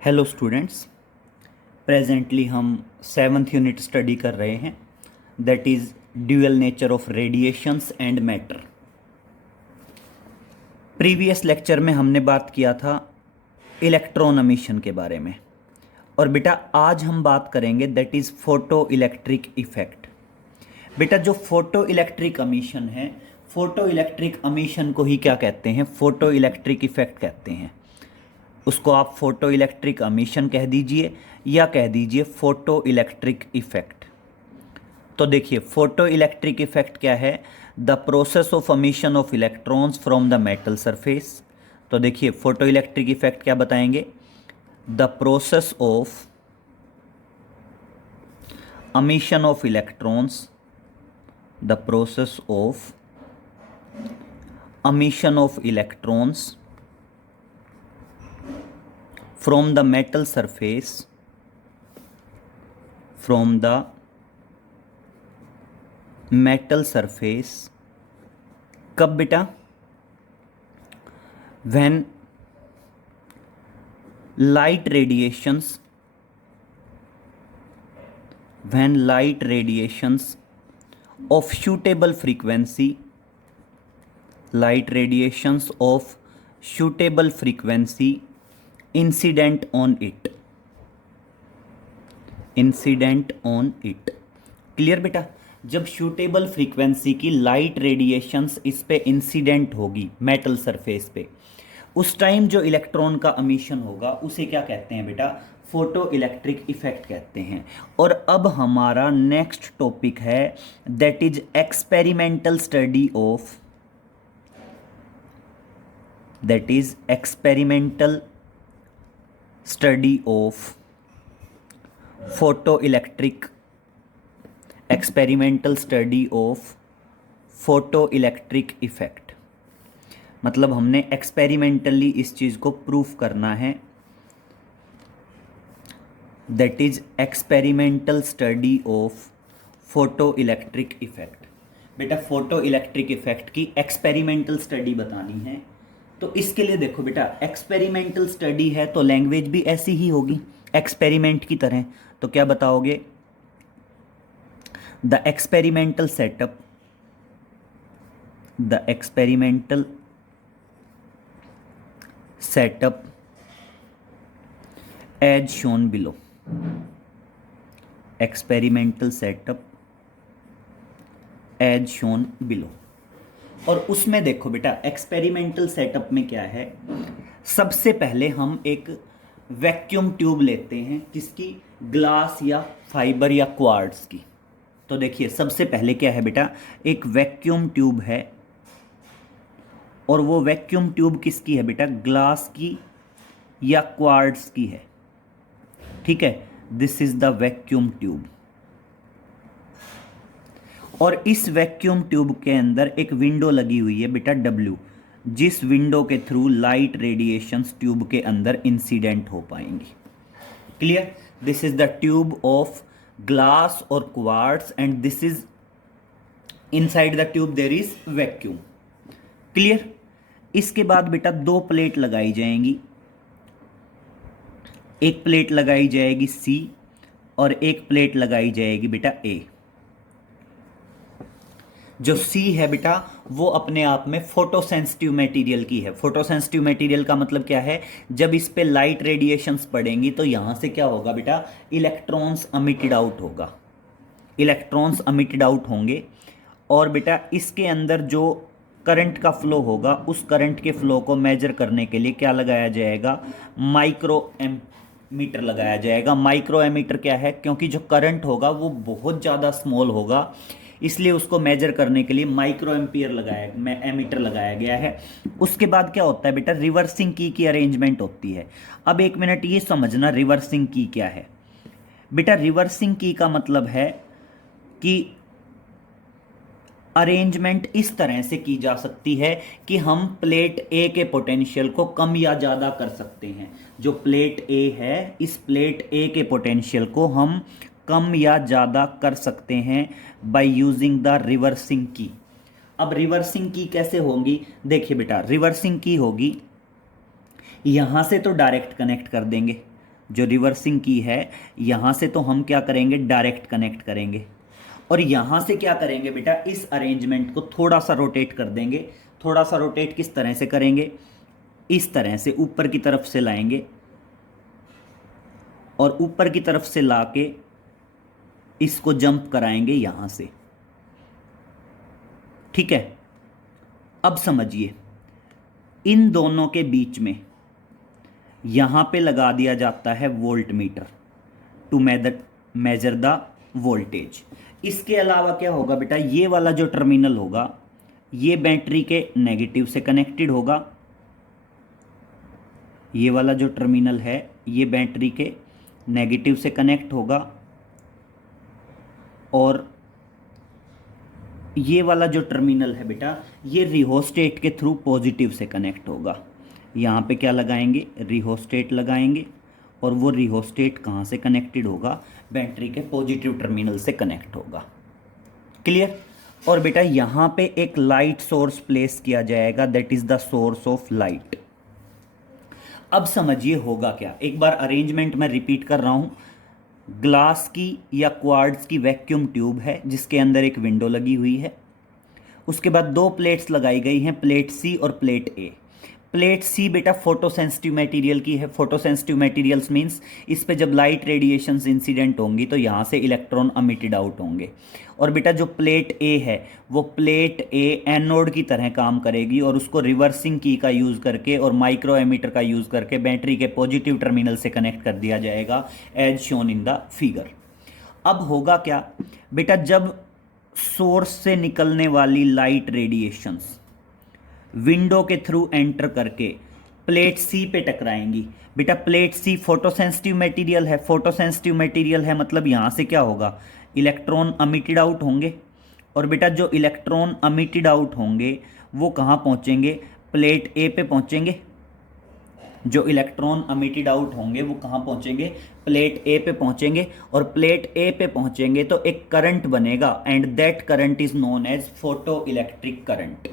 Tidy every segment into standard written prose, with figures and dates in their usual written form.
Hello students, presently हम 7th unit study कर रहे हैं, that is dual nature of radiations and matter. Previous lecture में हमने बात किया था इलेक्ट्रॉन एमिशन के बारे में, और बेटा आज हम बात करेंगे that is photo electric effect. बेटा जो फोटो इलेक्ट्रिक एमिशन है, फोटो इलेक्ट्रिक एमिशन को ही क्या कहते हैं? फोटो इलेक्ट्रिक इफेक्ट कहते हैं। उसको आप फोटो इलेक्ट्रिक एमिशन कह दीजिए या कह दीजिए फोटो इलेक्ट्रिक इफेक्ट। तो देखिए, फोटो इलेक्ट्रिक इफेक्ट क्या है? The process of emission of electrons from the metal surface. तो देखिए, फोटो इलेक्ट्रिक इफेक्ट क्या बताएंगे? The process of emission of electrons, the process of emission of electrons from the metal surface, from the metal surface कब बेटा? when light radiations of suitable frequency, light radiations of suitable frequency incident on it, incident on it. Clear बेटा? जब suitable frequency की light radiations इस पे incident होगी metal surface पे, उस टाइम जो इलेक्ट्रॉन का एमिशन होगा उसे क्या कहते हैं बेटा? फोटो इलेक्ट्रिक इफेक्ट कहते हैं। और अब हमारा नेक्स्ट टॉपिक है that is experimental study of, that is experimental study of photo electric, experimental study of photo electric effect. मतलब हमने एक्सपेरिमेंटली इस चीज़ को प्रूफ करना है, that is experimental study of photo electric effect. बेटा फोटो इलेक्ट्रिक इफेक्ट की experimental study बतानी है, तो इसके लिए देखो बेटा, एक्सपेरिमेंटल स्टडी है तो लैंग्वेज भी ऐसी ही होगी एक्सपेरिमेंट की तरह। तो क्या बताओगे? The experimental setup, the experimental setup as shown below, experimental setup as shown below. और उसमें देखो बेटा, एक्सपेरिमेंटल सेटअप में क्या है? सबसे पहले हम एक वैक्यूम ट्यूब लेते हैं, किसकी? ग्लास या फाइबर या क्वार्ट्ज की। तो देखिए, सबसे पहले क्या है बेटा? एक वैक्यूम ट्यूब है, और वो वैक्यूम ट्यूब किसकी है बेटा? ग्लास की या क्वार्ट्ज की है। ठीक है, this is the vacuum tube. और इस वैक्यूम ट्यूब के अंदर एक विंडो लगी हुई है बेटा W, जिस विंडो के थ्रू लाइट रेडिएशंस ट्यूब के अंदर इंसिडेंट हो पाएंगी। Clear? This is the tube of glass और quartz and this is inside the tube there is vacuum. Clear? इसके बाद बेटा दो प्लेट लगाई जाएंगी, एक प्लेट लगाई जाएगी C और एक प्लेट लगाई जाएगी बेटा A। जो C है बेटा, वो अपने आप में फोटोसेंसिटिव मटेरियल की है। फोटोसेंसिटिव मटेरियल का मतलब क्या है? जब इस पे लाइट रेडिएशंस पड़ेंगी तो यहां से क्या होगा बेटा? इलेक्ट्रॉन्स एमिटेड आउट होगा, इलेक्ट्रॉन्स एमिटेड आउट होंगे। और बेटा इसके अंदर जो करंट का फ्लो होगा, उस करंट के फ्लो को मेजर करने के लिए क्या लगाया जाएगा? माइक्रो एमीटर लगाया जाएगा। माइक्रो एमीटर क्या है? क्योंकि जो करंट होगा वो बहुत ज़्यादा स्मॉल होगा, इसलिए उसको मेजर करने के लिए माइक्रो एमीटर लगाया गया है। उसके बाद क्या होता है बेटा? रिवर्सिंग की अरेंजमेंट होती है। अब एक मिनट ये समझना, रिवर्सिंग की क्या है बेटा? रिवर्सिंग की का मतलब है कि अरेंजमेंट इस तरह से की जा सकती है कि हम प्लेट ए के पोटेंशियल को कम या ज़्यादा कर सकते हैं। जो प्लेट ए है, इस प्लेट ए के पोटेंशियल को हम कम या ज़्यादा कर सकते हैं बाय यूजिंग द रिवर्सिंग की। अब रिवर्सिंग की कैसे होगी? देखिए बेटा, रिवर्सिंग की होगी यहाँ से तो डायरेक्ट कनेक्ट कर देंगे, जो रिवर्सिंग की है यहाँ से तो हम क्या करेंगे, डायरेक्ट कनेक्ट करेंगे। और यहाँ से क्या करेंगे बेटा, इस अरेंजमेंट को थोड़ा सा रोटेट कर देंगे। थोड़ा सा रोटेट किस तरह से करेंगे, इस तरह से ऊपर की तरफ से लाएंगे और ऊपर की तरफ से लाके इसको जंप कराएंगे यहाँ से। ठीक है, अब समझिए, इन दोनों के बीच में यहाँ पे लगा दिया जाता है voltmeter to measure the voltage. इसके अलावा क्या होगा बेटा, ये वाला जो टर्मिनल होगा ये बैटरी के नेगेटिव से कनेक्टेड होगा। ये वाला जो टर्मिनल है ये बैटरी के नेगेटिव से कनेक्ट होगा और ये वाला जो टर्मिनल है बेटा ये रिहोस्टेट के थ्रू पॉजिटिव से कनेक्ट होगा। यहाँ पे क्या लगाएंगे, रिहोस्टेट लगाएंगे और वो रिहोस्टेट कहाँ से कनेक्टेड होगा, बैटरी के पॉजिटिव टर्मिनल से कनेक्ट होगा। क्लियर। और बेटा यहाँ पे एक लाइट सोर्स प्लेस किया जाएगा, that is the source of light. अब समझिए होगा क्या, एक बार अरेंजमेंट मैं रिपीट कर रहा हूँ। ग्लास की या क्वार्ट्ज की वैक्यूम ट्यूब है जिसके अंदर एक विंडो लगी हुई है। उसके बाद दो प्लेट्स लगाई गई हैं, प्लेट सी और प्लेट ए। प्लेट सी बेटा फोटो सेंसिटिव मटेरियल की है। फोटो सेंसिटिव मटेरियल्स मींस इस पे जब लाइट रेडिएशंस इंसिडेंट होंगी तो यहाँ से इलेक्ट्रॉन अमिटेड आउट होंगे। और बेटा जो प्लेट ए है वो प्लेट ए एनोड की तरह काम करेगी और उसको रिवर्सिंग की का यूज़ करके और माइक्रो एमीटर का यूज़ करके बैटरी के पॉजिटिव टर्मिनल से कनेक्ट कर दिया जाएगा as shown in the figure. अब होगा क्या बेटा, जब सोर्स से निकलने वाली लाइट रेडिएशंस विंडो के थ्रू एंटर करके प्लेट सी पे टकराएंगी। बेटा प्लेट सी फोटोसेंसिटिव मटेरियल है, फोटोसेंसिटिव मटेरियल है मतलब यहाँ से क्या होगा, इलेक्ट्रॉन अमिटेड आउट होंगे। और बेटा जो इलेक्ट्रॉन अमिटेड आउट होंगे वो कहाँ पहुँचेंगे, प्लेट ए पे पहुँचेंगे। जो इलेक्ट्रॉन अमिटेड आउट होंगे वो कहाँ पहुँचेंगे, प्लेट ए पे पहुँचेंगे। और प्लेट ए पे पहुँचेंगे तो एक करंट बनेगा and that current is known as photo electric current.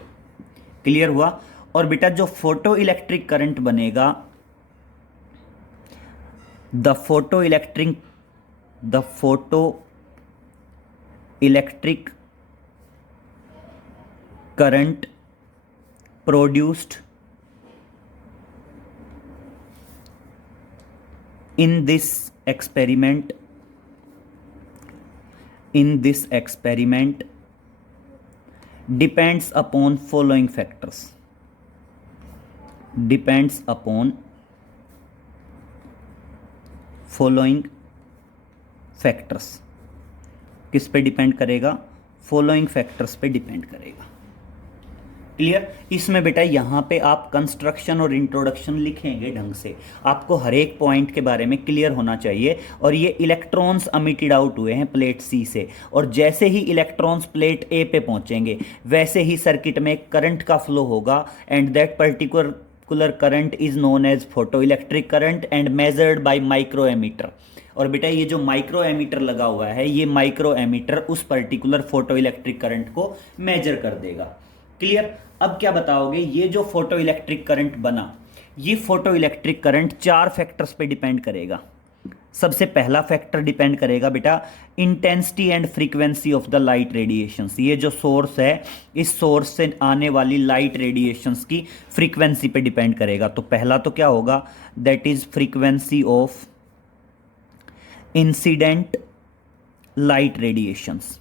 Clear हुआ। और बेटा जो फोटो इलेक्ट्रिक करंट बनेगा, the photo electric current produced in this experiment depends upon following factors, depends upon following factors। किस पे डिपेंड करेगा, following factors पे depend करेगा। क्लियर। इसमें बेटा यहाँ पे आप कंस्ट्रक्शन और इंट्रोडक्शन लिखेंगे ढंग से, आपको हर एक पॉइंट के बारे में क्लियर होना चाहिए। और ये इलेक्ट्रॉन्स अमिटेड आउट हुए हैं प्लेट सी से, और जैसे ही इलेक्ट्रॉन्स प्लेट ए पे पहुँचेंगे वैसे ही सर्किट में करंट का फ्लो होगा and that particular current is known as photo electric current and measured by micro ammeter. और बेटा ये जो माइक्रो एमीटर लगा हुआ है ये माइक्रो एमीटर उस पर्टिकुलर फोटो इलेक्ट्रिक करंट को मेजर कर देगा। क्लियर। अब क्या बताओगे, ये जो फोटो इलेक्ट्रिक करंट बना, ये फोटो इलेक्ट्रिक करंट 4 फैक्टर्स पे डिपेंड करेगा। सबसे पहला फैक्टर डिपेंड करेगा बेटा intensity and frequency of the light radiations. ये जो सोर्स है इस सोर्स से आने वाली लाइट रेडिएशंस की फ्रीक्वेंसी पे डिपेंड करेगा। तो पहला तो क्या होगा, that is frequency of incident light radiations,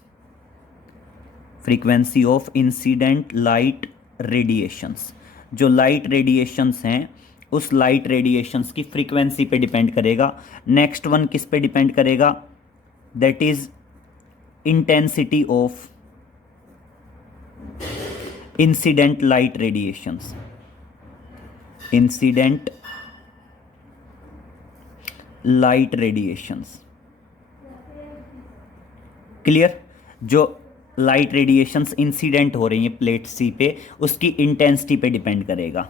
frequency of incident light radiations. जो लाइट रेडिएशंस हैं उस लाइट रेडिएशंस की फ्रीक्वेंसी पे डिपेंड करेगा। नेक्स्ट वन किस पे डिपेंड करेगा, that is intensity of incident light radiations, incident light radiations. Clear. जो लाइट रेडिएशंस इंसिडेंट हो रही हैं प्लेट सी पे उसकी इंटेंसिटी पे डिपेंड करेगा।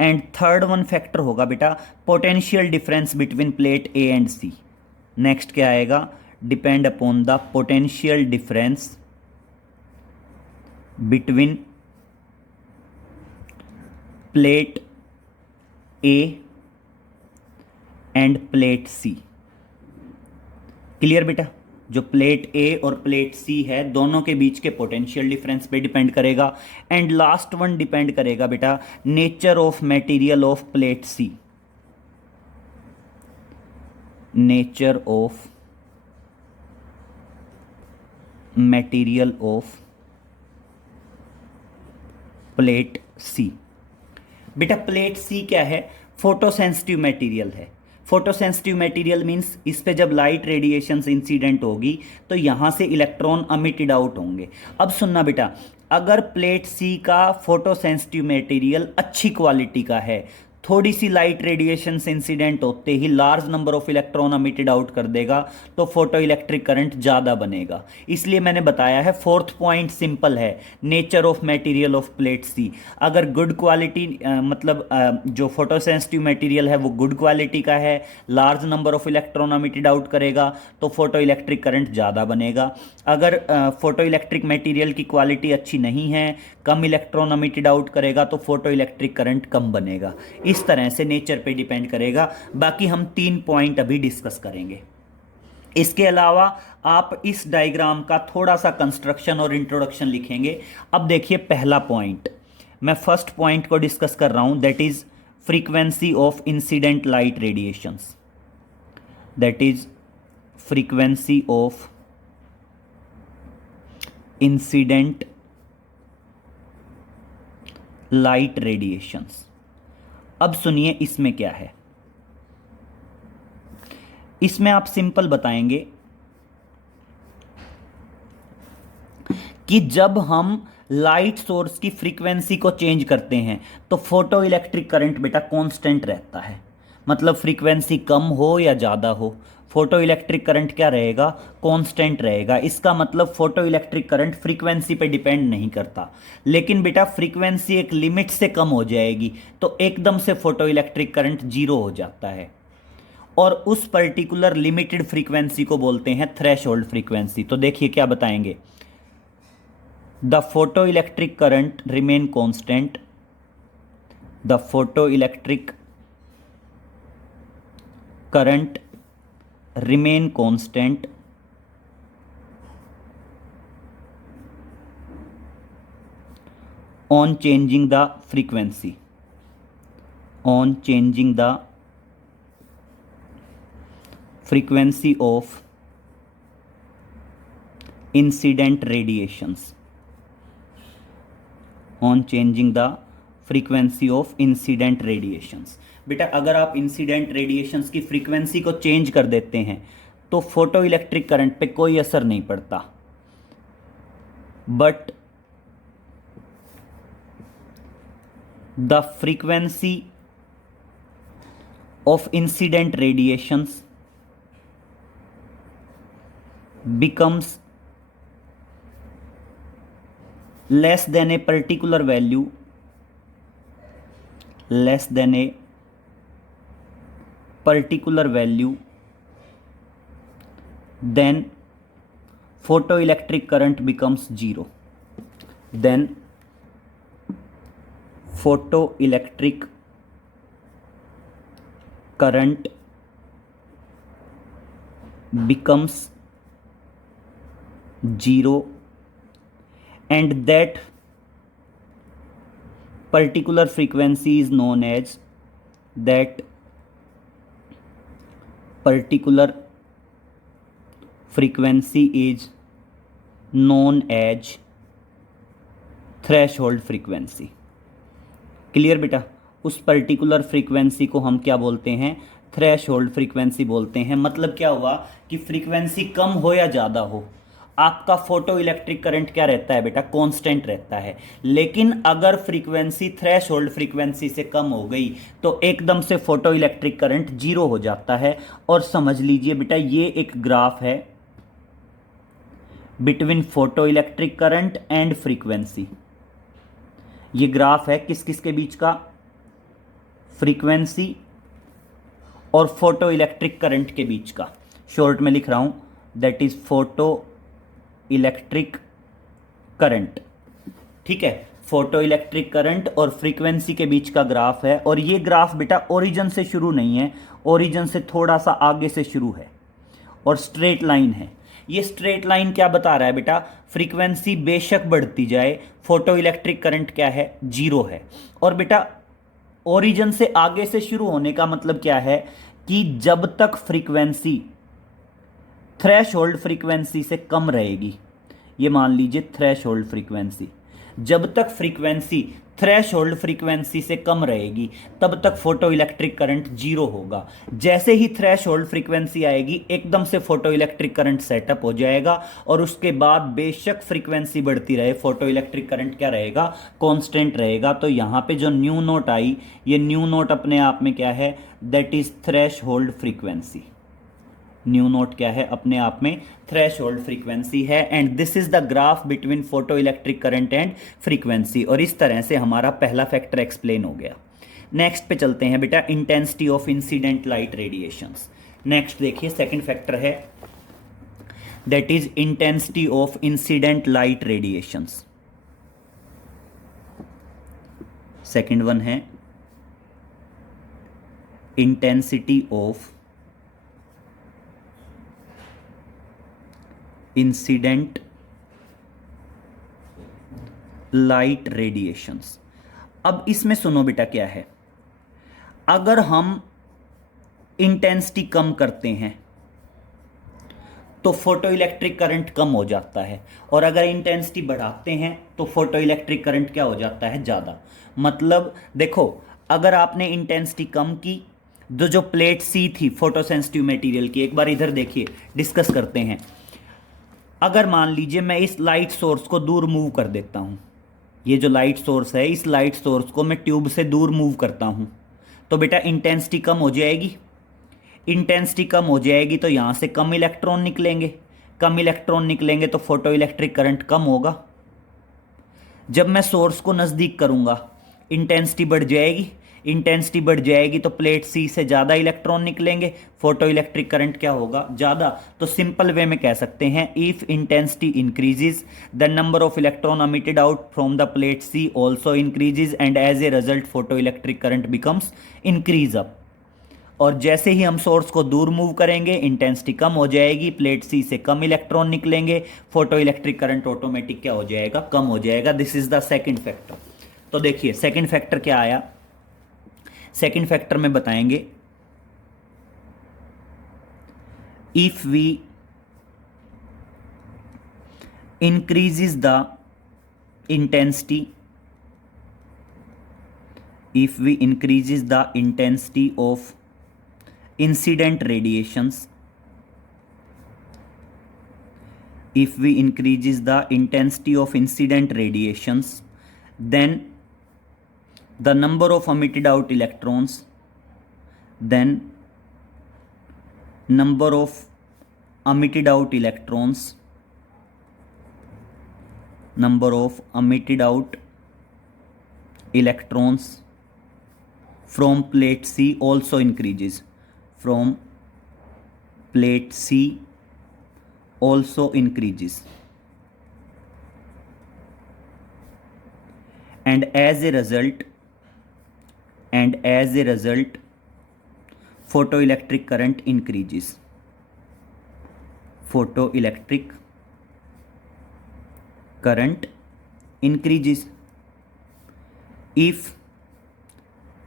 एंड थर्ड वन फैक्टर होगा बेटा potential difference between plate A and C. Next क्या आएगा, depend upon the potential difference between plate A and plate C. Clear बेटा? जो प्लेट ए और प्लेट सी है दोनों के बीच के पोटेंशियल डिफरेंस पे डिपेंड करेगा। एंड लास्ट वन डिपेंड करेगा बेटा nature of material of plate C. Nature of material of plate C. बेटा प्लेट सी क्या है? फोटोसेंसिटिव मटेरियल है। फोटोसेंसिटिव मटेरियल मींस इस पे जब लाइट रेडिएशंस इंसिडेंट होगी तो यहाँ से इलेक्ट्रॉन अमिटेड आउट होंगे। अब सुनना बेटा, अगर प्लेट सी का फोटोसेंसिटिव मटेरियल अच्छी क्वालिटी का है, थोड़ी सी लाइट रेडिएशन से इंसिडेंट होते ही large number of electron emitted out कर देगा तो फोटो इलेक्ट्रिक करंट ज़्यादा बनेगा। इसलिए मैंने बताया है, फोर्थ पॉइंट सिंपल है, nature of material of plate C. अगर गुड क्वालिटी जो फोटोसेंसिटिव मटेरियल है वो गुड क्वालिटी का है, large number of electron emitted out करेगा तो फोटो इलेक्ट्रिक करंट ज़्यादा बनेगा। अगर फोटो इलेक्ट्रिक मटेरियल की क्वालिटी अच्छी नहीं है, कम इलेक्ट्रॉन अमिटेड आउट करेगा तो फोटो इलेक्ट्रिक करंट कम बनेगा। इस तरह से नेचर पे डिपेंड करेगा। बाकी हम 3 पॉइंट अभी डिस्कस करेंगे। इसके अलावा आप इस डायग्राम का थोड़ा सा कंस्ट्रक्शन और इंट्रोडक्शन लिखेंगे। अब देखिए पहला पॉइंट, मैं फर्स्ट पॉइंट को डिस्कस कर रहा हूं, that is frequency of incident light radiations. That is frequency of incident light radiations. अब सुनिए इसमें क्या है। इसमें आप सिंपल बताएंगे कि जब हम लाइट सोर्स की फ्रीक्वेंसी को चेंज करते हैं तो फोटो इलेक्ट्रिक करंट बेटा कांस्टेंट रहता है। मतलब फ्रीक्वेंसी कम हो या ज़्यादा हो, फोटो इलेक्ट्रिक करंट क्या रहेगा? कांस्टेंट रहेगा। इसका मतलब फोटो इलेक्ट्रिक करंट फ्रीक्वेंसी पे डिपेंड नहीं करता। लेकिन बेटा फ्रीक्वेंसी एक लिमिट से कम हो जाएगी तो एकदम से फोटो इलेक्ट्रिक करंट जीरो हो जाता है, और उस पर्टिकुलर लिमिटेड फ्रीक्वेंसी को बोलते हैं थ्रेशोल्ड फ्रीक्वेंसी। तो देखिए क्या बताएंगे, the photo electric current remain constant, the photo electric current remain constant on changing the frequency, on changing the frequency of incident radiations, on changing the frequency of incident radiations। बेटा अगर आप incident radiations की frequency को change कर देते हैं तो photo electric current पे कोई असर नहीं पड़ता, but the frequency of incident radiations becomes less than a particular value, less than a particular value, then photoelectric current becomes zero, then photoelectric current becomes zero, and that particular frequency is known as, that particular frequency is known as threshold frequency. Clear बेटा? उस particular frequency को हम क्या बोलते हैं? Threshold frequency बोलते हैं। मतलब क्या हुआ कि फ्रीक्वेंसी कम हो या ज़्यादा हो, आपका फोटो इलेक्ट्रिक करंट क्या रहता है बेटा? कांस्टेंट रहता है। लेकिन अगर फ्रीक्वेंसी थ्रेशोल्ड फ्रीक्वेंसी से कम हो गई तो एकदम से फोटो इलेक्ट्रिक करंट जीरो हो जाता है। और समझ लीजिए बेटा ये एक ग्राफ है between photo electric current and frequency. ये ग्राफ है किस किस के बीच का? फ्रीक्वेंसी और फोटो इलेक्ट्रिक करंट के बीच का। शॉर्ट में लिख रहा हूं, that is photo electric current. ठीक है, फोटो इलेक्ट्रिक करंट और फ्रीक्वेंसी के बीच का ग्राफ है, और ये ग्राफ बेटा ओरिजिन से शुरू नहीं है, ओरिजिन से थोड़ा सा आगे से शुरू है और स्ट्रेट लाइन है। ये स्ट्रेट लाइन क्या बता रहा है बेटा, फ्रीक्वेंसी बेशक बढ़ती जाए, फोटो इलेक्ट्रिक करंट क्या है, जीरो है। और बेटा ओरिजिन से आगे से शुरू होने का मतलब क्या है कि जब तक फ्रीक्वेंसी थ्रेशोल्ड फ्रीक्वेंसी से कम रहेगी, ये मान लीजिए थ्रेशोल्ड फ्रीक्वेंसी, जब तक फ्रीक्वेंसी थ्रेशोल्ड फ्रीक्वेंसी से कम रहेगी तब तक फोटो इलेक्ट्रिक करंट जीरो होगा। जैसे ही थ्रेशोल्ड फ्रीक्वेंसी आएगी एकदम से फोटो इलेक्ट्रिक करंट सेटअप हो जाएगा, और उसके बाद बेशक फ्रीक्वेंसी बढ़ती रहे फोटो इलेक्ट्रिक करंट क्या रहेगा, कांस्टेंट रहेगा। तो यहाँ पे जो न्यू नोट आई, ये न्यू नोट अपने आप में क्या है, that is threshold frequency. New note क्या है, अपने आप में थ्रेशोल्ड फ्रीक्वेंसी है। And this is the graph between photo electric current and frequency. और इस तरह से हमारा पहला फैक्टर एक्सप्लेन हो गया। नेक्स्ट पे चलते हैं बेटा, intensity of incident light radiations. Next देखिए सेकंड फैक्टर है, that is intensity of incident light radiations. Second one है intensity of incident light radiations. अब इसमें सुनो बेटा क्या है, अगर हम इंटेंसिटी कम करते हैं तो फोटो इलेक्ट्रिक करंट कम हो जाता है, और अगर इंटेंसिटी बढ़ाते हैं तो फोटो इलेक्ट्रिक करंट क्या हो जाता है, ज़्यादा। मतलब देखो, अगर आपने इंटेंसिटी कम की, जो प्लेट सी थी फोटो सेंसिटिव मटेरियल की, एक बार इधर देखिए, डिस्कस करते हैं। अगर मान लीजिए मैं इस लाइट सोर्स को दूर मूव कर देता हूँ, ये जो लाइट सोर्स है, इस लाइट सोर्स को मैं ट्यूब से दूर मूव करता हूँ, तो बेटा इंटेंसिटी कम हो जाएगी। इंटेंसिटी कम हो जाएगी तो यहाँ से कम इलेक्ट्रॉन निकलेंगे, कम इलेक्ट्रॉन निकलेंगे तो फोटो इलेक्ट्रिक करंट कम होगा। जब मैं सोर्स को नज़दीक करूँगा इंटेंसिटी बढ़ जाएगी, इंटेंसिटी बढ़ जाएगी तो प्लेट सी से ज़्यादा इलेक्ट्रॉन निकलेंगे, फोटो इलेक्ट्रिक करंट क्या होगा, ज़्यादा। तो सिंपल वे में कह सकते हैं, if intensity increases the number of electron emitted out from the plate C also increases, and as a result photo electric current becomes increase up. और जैसे ही हम सोर्स को दूर मूव करेंगे इंटेंसिटी कम हो जाएगी, प्लेट सी से कम इलेक्ट्रॉन निकलेंगे, फोटो इलेक्ट्रिक करंट ऑटोमेटिक क्या हो जाएगा, कम हो जाएगा। This is the second factor. तो देखिए सेकंड फैक्टर क्या आया, सेकंड फैक्टर में बताएंगे, if we increases the intensity, if we increases the intensity of incident radiations, if we increases the intensity of incident radiations, then the number of emitted out electrons, then number of emitted out electrons, number of emitted out electrons from plate C also increases, from plate C also increases, and as a result photoelectric current increases, photoelectric current increases. If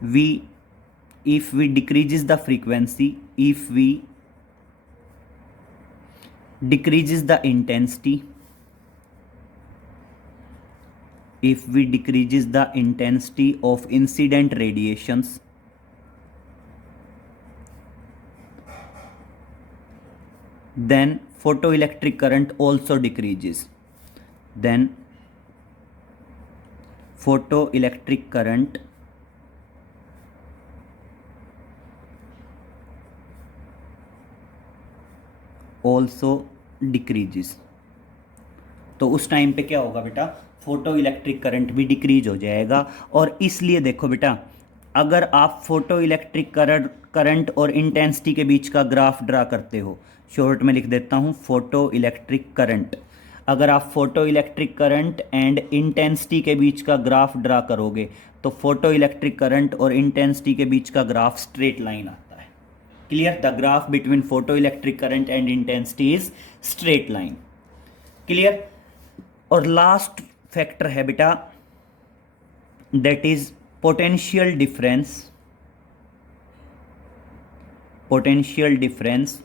we decreases the frequency, if we decreases the intensity, if we decreases the intensity of incident radiations, then photoelectric current also decreases, then photoelectric current also decreases। तो उस time पे क्या होगा बेटा, photo electric current भी decrease हो जाएगा। और इसलिए देखो बेटा, अगर आप फोटो इलेक्ट्रिक करंट और इंटेंसिटी के बीच का ग्राफ ड्रा करते हो, शॉर्ट में लिख देता हूँ फोटो इलेक्ट्रिक करंट, अगर आप photo electric current and intensity के बीच का ग्राफ ड्रा करोगे तो फोटो इलेक्ट्रिक करंट और इंटेंसिटी के बीच का ग्राफ स्ट्रेट लाइन आता है। Clear? The graph between photo electric current and intensity is straight line. Clear? और लास्ट फैक्टर है बेटा, that is potential difference. Potential difference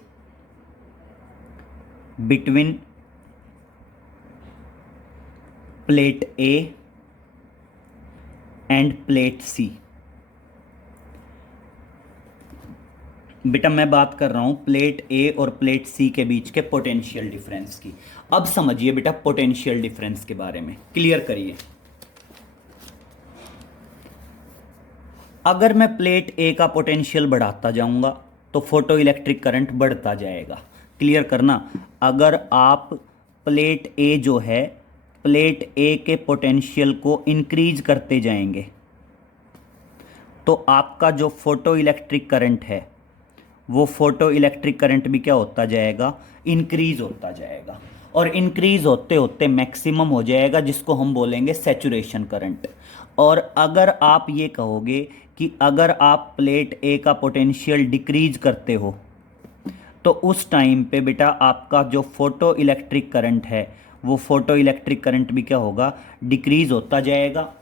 between plate A and plate C. बेटा मैं बात कर रहा हूं प्लेट ए और प्लेट सी के बीच के पोटेंशियल डिफरेंस की। अब समझिए बेटा पोटेंशियल डिफरेंस के बारे में, क्लियर करिए। अगर मैं प्लेट ए का पोटेंशियल बढ़ाता जाऊंगा तो फोटो इलेक्ट्रिक करंट बढ़ता जाएगा। क्लियर करना, अगर आप प्लेट ए जो है, प्लेट ए के पोटेंशियल को इंक्रीज करते जाएंगे तो आपका जो फोटो इलेक्ट्रिक करंट है वो फोटो इलेक्ट्रिक करंट भी क्या होता जाएगा, इंक्रीज होता जाएगा, और इंक्रीज होते होते मैक्सिमम हो जाएगा, जिसको हम बोलेंगे सैचुरेशन करंट। और अगर आप ये कहोगे कि अगर आप प्लेट ए का पोटेंशियल डिक्रीज करते हो तो उस टाइम पे बेटा आपका जो फोटो इलेक्ट्रिक करंट है वो फोटो इलेक्ट्रिक करंट भी क्या होगा, डिक्रीज होता जाएगा।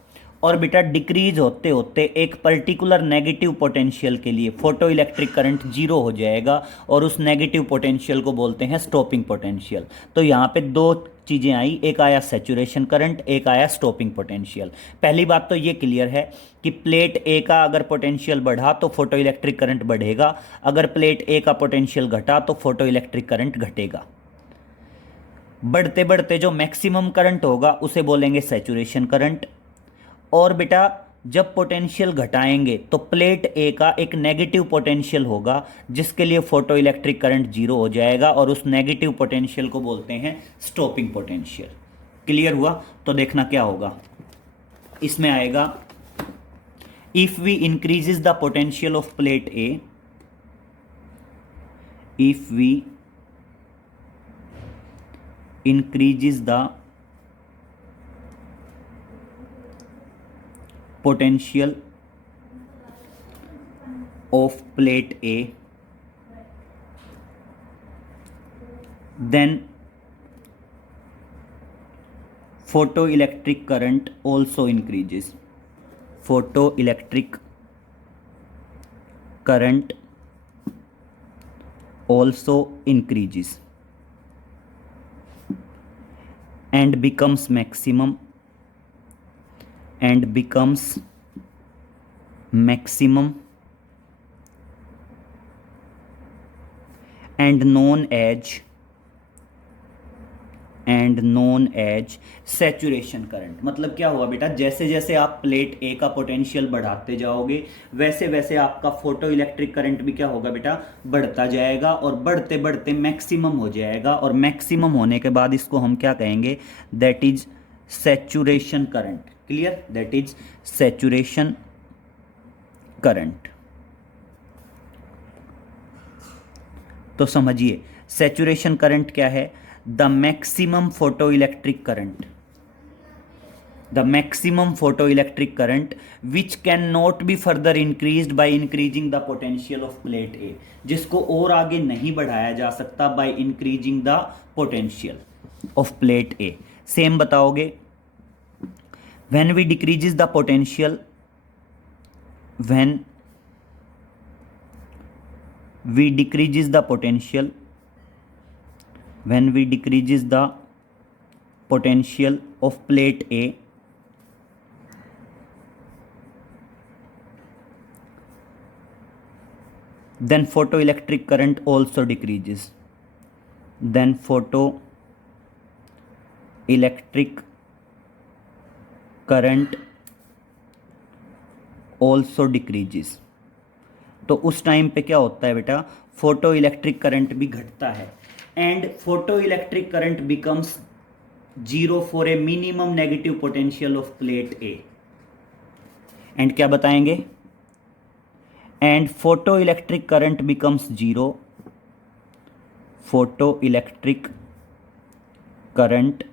और बेटा डिक्रीज होते होते एक पर्टिकुलर नेगेटिव पोटेंशियल के लिए फोटो इलेक्ट्रिक करंट जीरो हो जाएगा, और उस नेगेटिव पोटेंशियल को बोलते हैं स्टॉपिंग पोटेंशियल। तो यहाँ पे दो चीज़ें आई, एक आया सैचुरेशन करंट, एक आया स्टॉपिंग पोटेंशियल। पहली बात तो ये क्लियर है कि प्लेट ए का अगर पोटेंशियल बढ़ा तो फोटो इलेक्ट्रिक करंट बढ़ेगा, अगर प्लेट ए का पोटेंशियल घटा तो फोटो इलेक्ट्रिक करंट घटेगा। बढ़ते बढ़ते जो मैक्सिमम करंट होगा उसे बोलेंगे सैचुरेशन करंट। और बेटा जब पोटेंशियल घटाएंगे तो प्लेट ए का एक नेगेटिव पोटेंशियल होगा जिसके लिए फोटो इलेक्ट्रिक करंट जीरो हो जाएगा, और उस नेगेटिव पोटेंशियल को बोलते हैं स्टॉपिंग पोटेंशियल। क्लियर हुआ? तो देखना क्या होगा, इसमें आएगा if we increases the potential of plate A, if we increases the potential of plate A, then photoelectric current also increases. Photoelectric current also increases and becomes maximum and known as saturation current. मतलब क्या हुआ बेटा, जैसे जैसे आप plate ए का potential बढ़ाते जाओगे वैसे वैसे आपका फोटो इलेक्ट्रिक करंट भी क्या होगा बेटा, बढ़ता जाएगा, और बढ़ते बढ़ते मैक्सिमम हो जाएगा, और मैक्सिमम होने के बाद इसको हम क्या कहेंगे, that is saturation current. Clear? That is saturation current. तो समझिए सैचुरेशन करंट क्या है, the maximum photo electric current, the maximum photoelectric current which cannot be further increased by increasing the potential of plate A, जिसको और आगे नहीं बढ़ाया जा सकता by increasing the potential of plate A। Same बताओगे, when we decreases the potential, when we decreases the potential, when we decreases the potential of plate A, then photoelectric current also decreases, then photoelectric current also decreases। तो उस time पे क्या होता है बेटा, photo electric current भी घटता है, and photo electric current becomes zero for a minimum negative potential of plate A. And क्या बताएंगे, and photoelectric current becomes zero, photoelectric current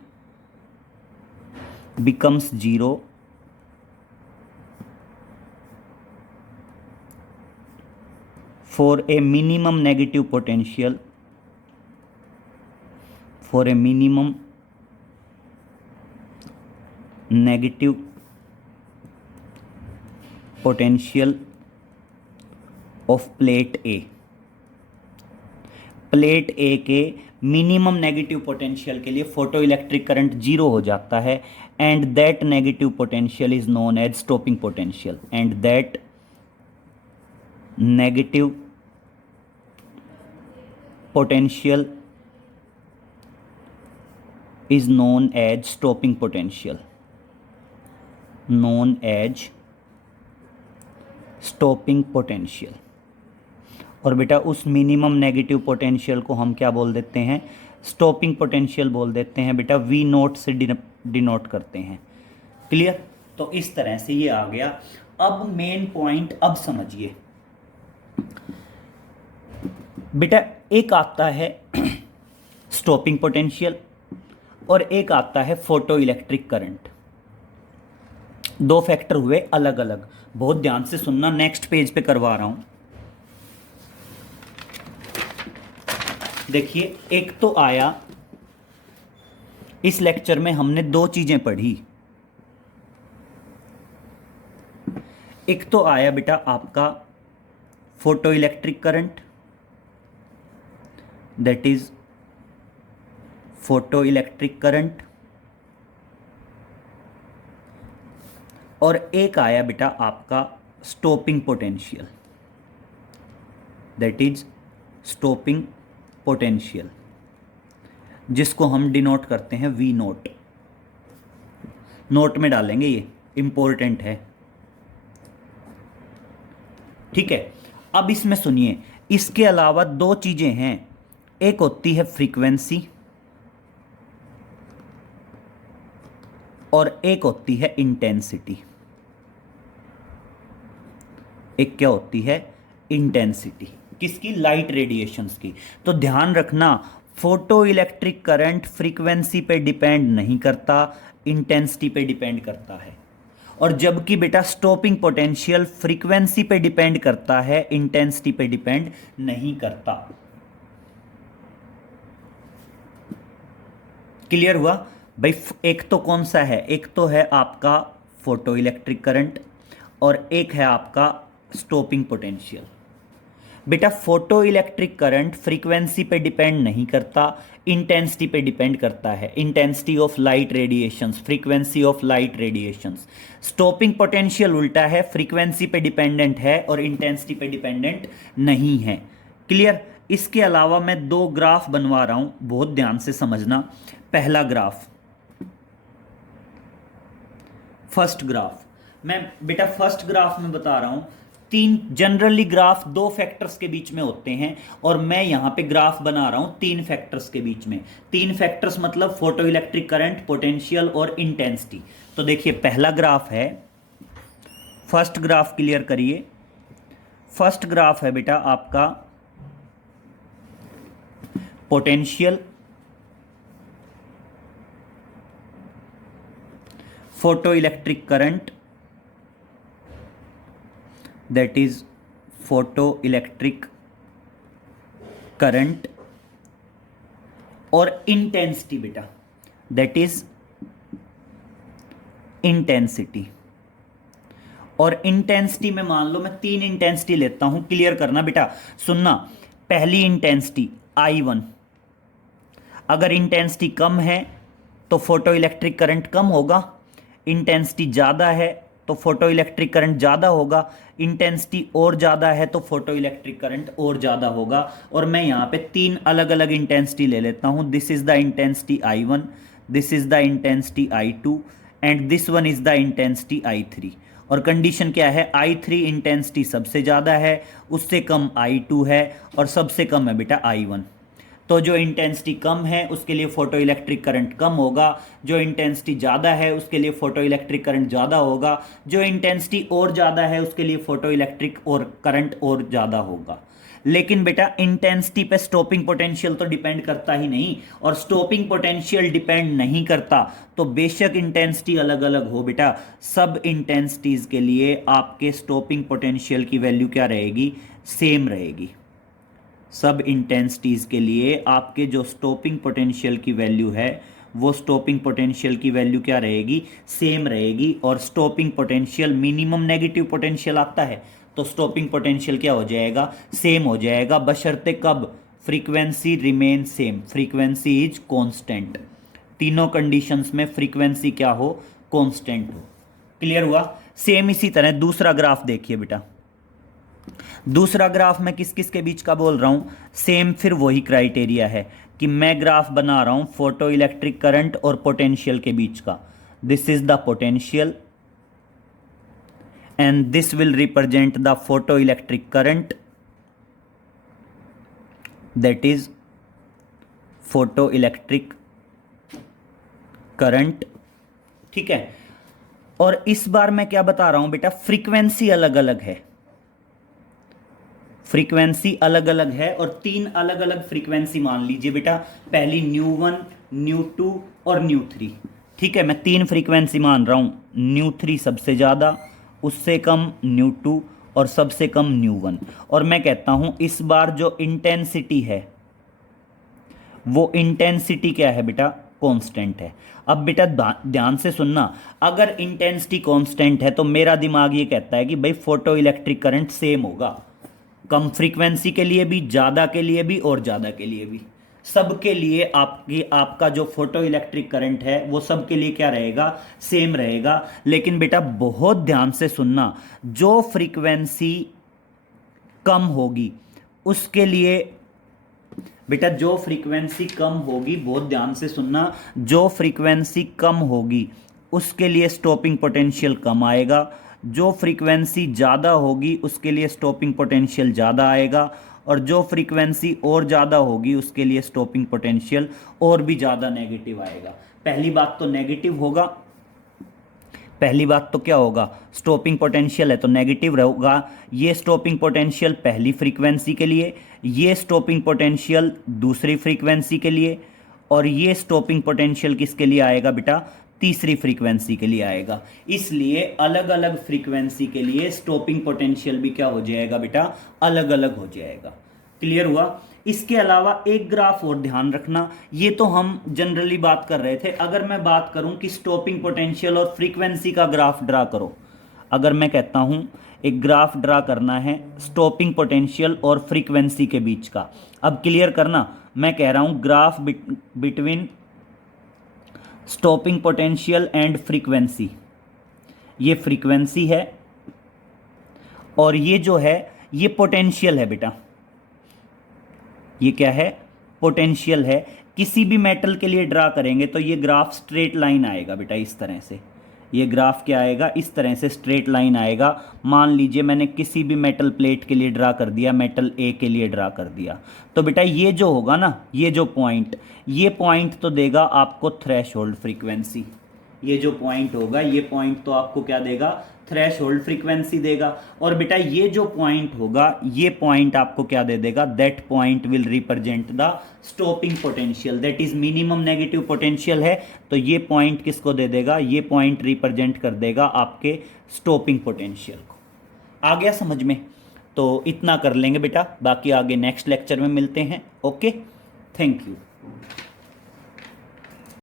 becomes 0 for a minimum negative potential of plate A. Plate A के minimum negative potential के लिए photo electric current 0 हो जाता है and that negative potential is known as stopping potential. And that negative potential is known as stopping potential, और बेटा उस minimum negative potential को हम क्या बोल देते हैं, स्टॉपिंग पोटेंशियल बोल देते हैं बेटा, वी नोट से डिनोट करते हैं। क्लियर? तो इस तरह से ये आ गया। अब मेन पॉइंट अब समझिए बेटा, एक आता है स्टॉपिंग पोटेंशियल और एक आता है फोटो इलेक्ट्रिक करंट। दो फैक्टर हुए अलग अलग, बहुत ध्यान से सुनना, नेक्स्ट पेज पे करवा रहा हूं। देखिए, एक तो आया, इस लेक्चर में हमने दो चीजें पढ़ी। एक तो आया बेटा आपका photo electric current, that is photo electric current, और एक आया बेटा आपका stopping potential, that is stopping potential, जिसको हम डिनोट करते हैं वी नोट। नोट में डालेंगे, ये इंपॉर्टेंट है। ठीक है, अब इसमें सुनिए, इसके अलावा दो चीजें हैं, एक होती है फ्रीक्वेंसी और एक होती है इंटेंसिटी। एक क्या होती है, इंटेंसिटी, किसकी, लाइट रेडिएशंस की। तो ध्यान रखना, फोटो इलेक्ट्रिक करंट फ्रीक्वेंसी पे डिपेंड नहीं करता, इंटेंसिटी पे डिपेंड करता है, और जबकि बेटा स्टॉपिंग पोटेंशियल फ्रीक्वेंसी पे डिपेंड करता है, इंटेंसिटी पे डिपेंड नहीं करता। क्लियर हुआ भाई? एक तो कौन सा है, एक तो है आपका फोटो इलेक्ट्रिक करंट और एक है आपका स्टॉपिंग पोटेंशियल। बेटा फोटो इलेक्ट्रिक करंट फ्रीक्वेंसी पे डिपेंड नहीं करता, इंटेंसिटी पे डिपेंड करता है, intensity of light radiations, frequency of light radiations. Stopping potential उल्टा है, फ्रीक्वेंसी पे डिपेंडेंट है और इंटेंसिटी पे डिपेंडेंट नहीं है। क्लियर? इसके अलावा मैं दो ग्राफ बनवा रहा हूं, बहुत ध्यान से समझना। पहला ग्राफ, फर्स्ट ग्राफ, मैं बेटा फर्स्ट ग्राफ में बता रहा हूं, तीन जनरली ग्राफ दो फैक्टर्स के बीच में होते हैं, और मैं यहां पे ग्राफ बना रहा हूं तीन फैक्टर्स के बीच में। तीन फैक्टर्स मतलब फोटो इलेक्ट्रिक करंट, पोटेंशियल और इंटेंसिटी। तो देखिए, पहला ग्राफ है, फर्स्ट ग्राफ क्लियर करिए। फर्स्ट ग्राफ है बेटा आपका potential, photo electric current, that is photo electric current, और इंटेंसिटी बेटा, दैट इज इंटेंसिटी। और इंटेंसिटी में मान लो मैं तीन इंटेंसिटी लेता हूं, क्लियर करना बेटा, सुनना। पहली इंटेंसिटी I1, अगर इंटेंसिटी कम है तो फोटो इलेक्ट्रिक करंट कम होगा, इंटेंसिटी ज़्यादा है तो फोटो इलेक्ट्रिक करंट ज़्यादा होगा, इंटेंसिटी और ज़्यादा है तो फोटो इलेक्ट्रिक करंट और ज़्यादा होगा। और मैं यहाँ पे तीन अलग अलग इंटेंसिटी ले लेता हूँ। This is the intensity I1, this is the intensity I2 and this one is the intensity I3। और कंडीशन क्या है, I3 इंटेंसिटी सबसे ज़्यादा है, उससे कम I2 है, और सबसे कम है बेटा I1। तो जो इंटेंसिटी कम है उसके लिए फोटो इलेक्ट्रिक करंट कम होगा, जो इंटेंसिटी ज़्यादा है उसके लिए फोटो इलेक्ट्रिक करंट ज़्यादा होगा, जो इंटेंसिटी और ज़्यादा है उसके लिए फोटो इलेक्ट्रिक और करंट और ज़्यादा होगा। लेकिन बेटा इंटेंसिटी पे स्टॉपिंग पोटेंशियल तो डिपेंड करता ही नहीं, और स्टॉपिंग पोटेंशियल डिपेंड नहीं करता तो बेशक इंटेंसिटी अलग अलग हो बेटा, सब इंटेंसिटीज के लिए आपके स्टॉपिंग पोटेंशियल की वैल्यू क्या रहेगी, सेम रहेगी। सब इंटेंसिटीज के लिए आपके जो स्टॉपिंग पोटेंशियल की वैल्यू है वो स्टॉपिंग पोटेंशियल की वैल्यू क्या रहेगी, सेम रहेगी। और stopping potential minimum negative potential आता है तो स्टॉपिंग पोटेंशियल क्या हो जाएगा, सेम हो जाएगा, बशर्ते कब, frequency remain same, frequency is constant. तीनों कंडीशंस में फ्रीक्वेंसी क्या हो, कांस्टेंट हो। क्लियर हुआ। सेम इसी तरह दूसरा ग्राफ देखिए बेटा, दूसरा ग्राफ मैं किस किस के बीच का बोल रहा हूं, सेम फिर वही क्राइटेरिया है कि मैं ग्राफ बना रहा हूं फोटो इलेक्ट्रिक करंट और पोटेंशियल के बीच का। This is the potential and this will represent the photo electric current, that is photo electric current. ठीक है, और इस बार मैं क्या बता रहा हूं बेटा, फ्रीक्वेंसी अलग अलग है, फ्रीक्वेंसी अलग अलग है, और तीन अलग अलग फ्रीक्वेंसी मान लीजिए बेटा, पहली न्यू 1, न्यू 2 और न्यू 3। ठीक है, मैं तीन फ्रीक्वेंसी मान रहा हूं, न्यू 3 सबसे ज़्यादा, उससे कम न्यू 2 और सबसे कम न्यू 1। और मैं कहता हूं इस बार जो इंटेंसिटी है वो इंटेंसिटी क्या है बेटा, कांस्टेंट है। अब बेटा ध्यान से सुनना, अगर इंटेंसिटी कांस्टेंट है तो मेरा दिमाग ये कहता है कि भाई फोटो इलेक्ट्रिक करंट सेम होगा, कम फ्रीक्वेंसी के लिए भी, ज़्यादा के लिए भी और ज़्यादा के लिए भी, सबके लिए आपका जो फोटो इलेक्ट्रिक करंट है वो सबके लिए क्या रहेगा, सेम रहेगा। लेकिन बेटा बहुत ध्यान से सुनना, जो फ्रीक्वेंसी कम होगी उसके लिए, बेटा जो फ्रीक्वेंसी कम होगी, बहुत ध्यान से सुनना, जो फ्रीक्वेंसी कम होगी उसके लिए स्टॉपिंग पोटेंशियल कम आएगा, जो फ्रीक्वेंसी ज़्यादा होगी उसके लिए स्टॉपिंग पोटेंशियल ज़्यादा आएगा, और जो फ्रीक्वेंसी और ज़्यादा होगी उसके लिए स्टॉपिंग पोटेंशियल और भी ज़्यादा नेगेटिव आएगा। पहली बात तो नेगेटिव होगा, पहली बात तो क्या होगा, स्टॉपिंग पोटेंशियल है तो नेगेटिव होगा। ये स्टॉपिंग पोटेंशियल पहली फ्रीक्वेंसी के लिए, ये स्टॉपिंग पोटेंशियल दूसरी फ्रीक्वेंसी के लिए, और ये स्टॉपिंग पोटेंशियल किसके लिए आएगा बेटा, तीसरी फ्रीक्वेंसी के लिए आएगा। इसलिए अलग अलग फ्रीक्वेंसी के लिए स्टॉपिंग पोटेंशियल भी क्या हो जाएगा बेटा, अलग अलग हो जाएगा। क्लियर हुआ। इसके अलावा एक ग्राफ और ध्यान रखना, ये तो हम जनरली बात कर रहे थे, अगर मैं बात करूं कि स्टॉपिंग पोटेंशियल और फ्रीक्वेंसी का ग्राफ ड्रा करो, अगर मैं कहता हूं एक ग्राफ ड्रा करना है स्टॉपिंग पोटेंशियल और फ्रीक्वेंसी के बीच का, अब क्लियर करना, मैं कह रहा हूं graph between stopping potential and frequency, ये फ्रीक्वेंसी है और ये जो है ये पोटेंशियल है बेटा, ये क्या है, पोटेंशियल है। किसी भी मेटल के लिए ड्रा करेंगे तो ये ग्राफ स्ट्रेट लाइन आएगा बेटा, इस तरह से, ये ग्राफ क्या आएगा, इस तरह से स्ट्रेट लाइन आएगा। मान लीजिए मैंने किसी भी मेटल प्लेट के लिए ड्रा कर दिया, मेटल ए के लिए ड्रा कर दिया, तो बेटा ये जो होगा ना, ये जो पॉइंट, ये पॉइंट तो देगा आपको थ्रेशोल्ड फ्रीक्वेंसी, ये जो पॉइंट होगा ये पॉइंट तो आपको क्या देगा, थ्रेशोल्ड फ्रीक्वेंसी देगा। और बेटा ये जो पॉइंट होगा ये पॉइंट आपको क्या दे देगा, that point will represent the stopping potential, that is minimum negative potential है, तो ये पॉइंट किसको दे देगा, ये पॉइंट रिप्रेजेंट कर देगा आपके स्टॉपिंग पोटेंशियल को। आ गया समझ में। तो इतना कर लेंगे बेटा, बाकी आगे नेक्स्ट लेक्चर में मिलते हैं। Okay, thank you.